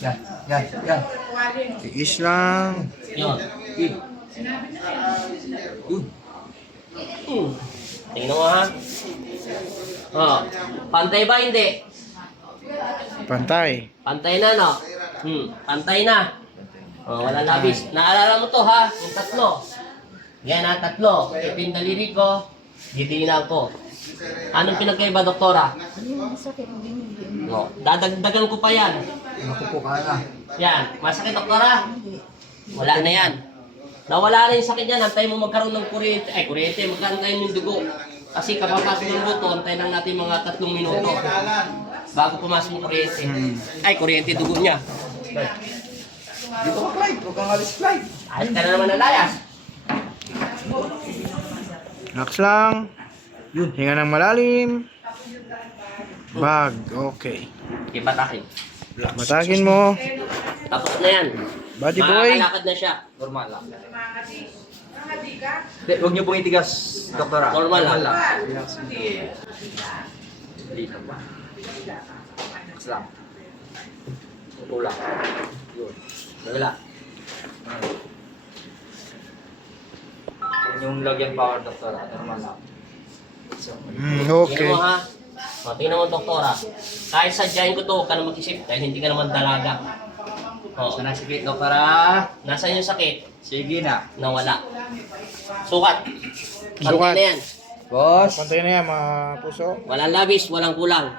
Yan, yan, yan. Tiis lang. Yun. Tingnan mo ha. Oh, pantay ba hindi? Pantay. Pantay na no? Pantay na. Oh, wala labis. Naalala mo to ha? Yung tatlo. Yan ha, tatlo. Ipin daliri ko. Gitina ko. Anong pinagkaiba, doktora? No, dadagdagan ko pa yan. Naku po, kaya. Yan. Masakit, doktora? Wala na yan. Nawala na yung sakit yan. Antay mo magkaroon ng kuryente. Ay, kuryente. Magkaroon yung dugo. Kasi kapapasok ng buto, antay lang natin mga 3 minuto. Bago pumasok yung kuryente. Ay, kuryente dugo niya. Dito ka, Clyde. Huwag kang alis, Clyde. Ayos ka na naman ng layas. Relax lang. Hinga ng malalim. Bag. Okay. Ipatakin. Matakin mo. Tapos na yan. Body boy. Makakalakad na siya. Normal lang. Huwag niyo pong itigas, doktora. Normal lang. Dito ba? Relax lang. Tulak. Yun. Wala. Yung lagyan power, doktora. Normal lang. Okay. Tingnan mo ha. O, tingnan mo, doktora. Kahit sadyain ko to, huwag ka na mag-isip dahil hindi ka naman dalaga. O, Saan ang sakit, doktora? nasaan yung sakit? Sige na. Nawala. Sukat. Sukat. Pantay na yan. Boss. Pantay na yan, mga puso. Walang labis, walang kulang.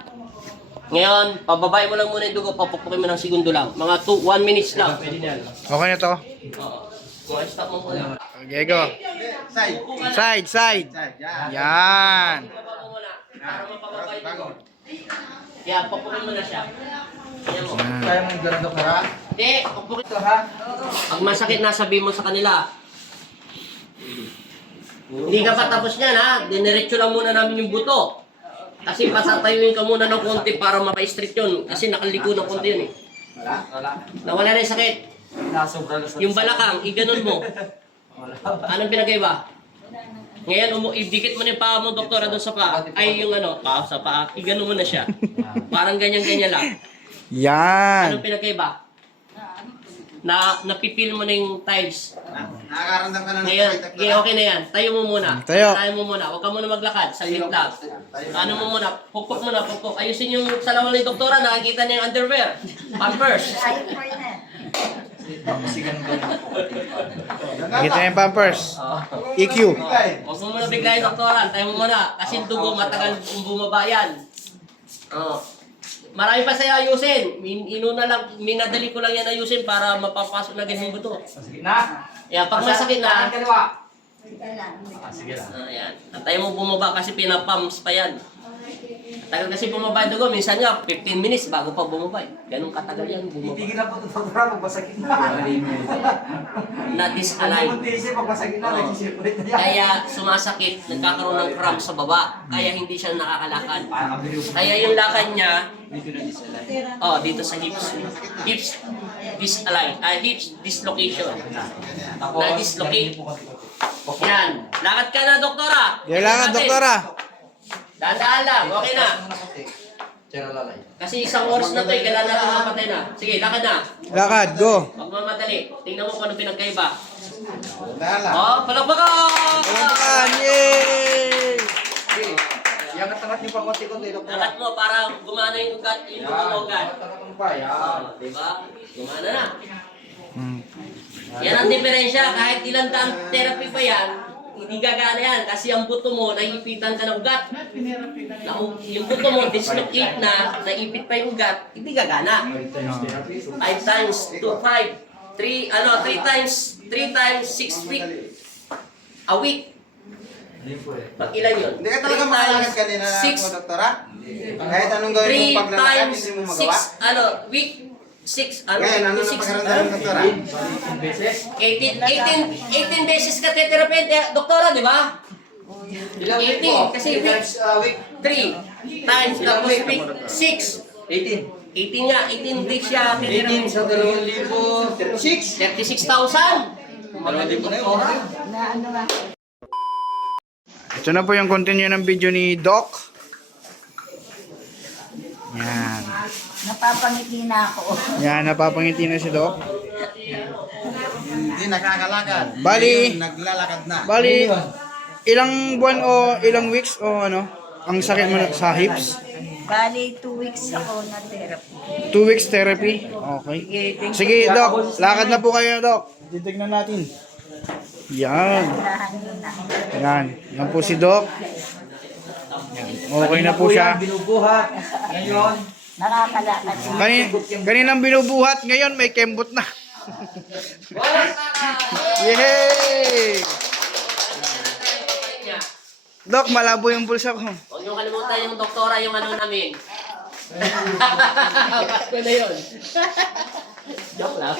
Ngayon, pababain mo lang muna yung dugo, papupukin mo ng segundo lang. Mga 1 minutes lang. Okay na to. Oo. Stop mo muna. Okay, go. Side, side. Yan. Ibaba mo muna. Para mapababa yung dugo. Yan, papukin mo na siya. Yan mo. Kaya mo yung gano'n, doktora? Hindi, papukin. Ito, ha? Pag masakit na, sabihin mo sa kanila. Hindi ka pa tapos niyan ha. Diniretso lang muna namin yung buto. Kasi pasatayuin ka muna ng konti para mapa-straight yun. Kasi nakaliko ng konti yun eh. Wala. Nawala na yung sakit. Nasobra na sa... Yung balakang, iganon mo. Anong pinagkaiba? Ngayon, idikit mo na yung paa mo, doktora, doon sa paa. Ay, yung ano, paa sa paa. Iganon mo na siya. Parang ganyan-ganyan lang. Yan. Anong pinagkaiba? Napipil mo na yung tiles. Nakakaramdam ka na ng Ngayon, sakit, okay na yan. Tayo mo muna. Tayo. Tayo mo muna. Huwag ka muna maglakad. Saglit lang. Ano mo muna? Pukpok muna, pukpok. Ayusin yung salawal ni doktora. Nakikita niya yung underwear. Pampers. Nakita na yung pampers. EQ. Huwag mo muna biglayin, doktora. Tayo mo muna. Kasi yung dugo, matagal kung bumaba yan. Marami pa sa'yo ayusin. Inuna lang, minadali ko lang yan ayusin para mapapasok na ganyan yung buto. Sige na. Yan, pag masakit na, Kaliwa. Sige na. ayan. Antayin mo bumaba kasi pinapumps pa yan. Tagal kasi bumaba yung dugo. Minsan nga, 15 minutes bago pa bumaba. Ganun katagal yan bumaba. Itigil na po ito, doktora, pag masakit na. Na-disalign. Pag masakit na, Oo. nagsisiprit na yan. Kaya sumasakit, nagkakaroon ng cramp sa baba. Kaya hindi siya nakakalakad. Kaya yung lakad niya, dito sa hips. Hips disalign. Hips dislocation. Na-dislocate. Yan. Lakad ka na, doktora. Kailangan, Natin. doktora. Dandaan lang. Okay na. Kasi 1 oras na to eh. Kailangan natin mapatay na. Sige, lakad na. Lakad, go. Huwag mamadali. Tingnan mo kung ano pinagkaiba. Dala. Palakpakan! Palakpakan, yay! Iangat tangat niyo pa konti-konti, doktora. Lakad mo para gumana yung ugat. Yung ugat. Tangat mo pa, yan. Diba? Gumana na. Yan ang diferensya. Kahit ilang daang therapy pa yan, hindi gagana yan. Kasi ang buto mo, naiipitan ka ng ugat. Yung buto mo, dislocate na, naipit pa yung ugat, hindi gagana. 5 times, 2, 5. 3 times, 6 week. A week. Pag ilan yun? Hindi ka talaga makalakad kanina po, doktora? Kahit anong gawin 3 mong paglalakad, times, hindi mo magawa? 6, week. 6, Ngayon, ano week na to 6. pagkaramdam ng doktora? 18 beses ka teterapente, doktora, di ba? 18, kasi week 3 times tapos week 6. 18. 18 nga, 18 weeks siya. 18 sa 2,036. 36,000. 2,000 na yun. Ito na po yung continue ng video ni Doc. Yan. Napapangiti na ako. Yan, napapangiti na si Doc. Hindi nakakalakad. Bali. Ngayon, naglalakad na. Bali, ilang buwan o ilang weeks o ano? Ang sakit mo sa hips? Bali, 2 weeks ako na therapy. 2 weeks therapy? Okay. Sige, Doc. Lakad na po kayo, Doc. Titignan natin. Yan. Dahan yun na. Yan. Yan po si Doc. Yan. Okay na po siya. Binubuhat. Ngayon. Nakakalakad yun. Kaninang binubuhat, ngayon may kembot na. Yay! Doc, malabo yung pulsa ko. Huwag niyo kalimutan yung doktora, yung ano namin. Pasko na yun. Joke lang.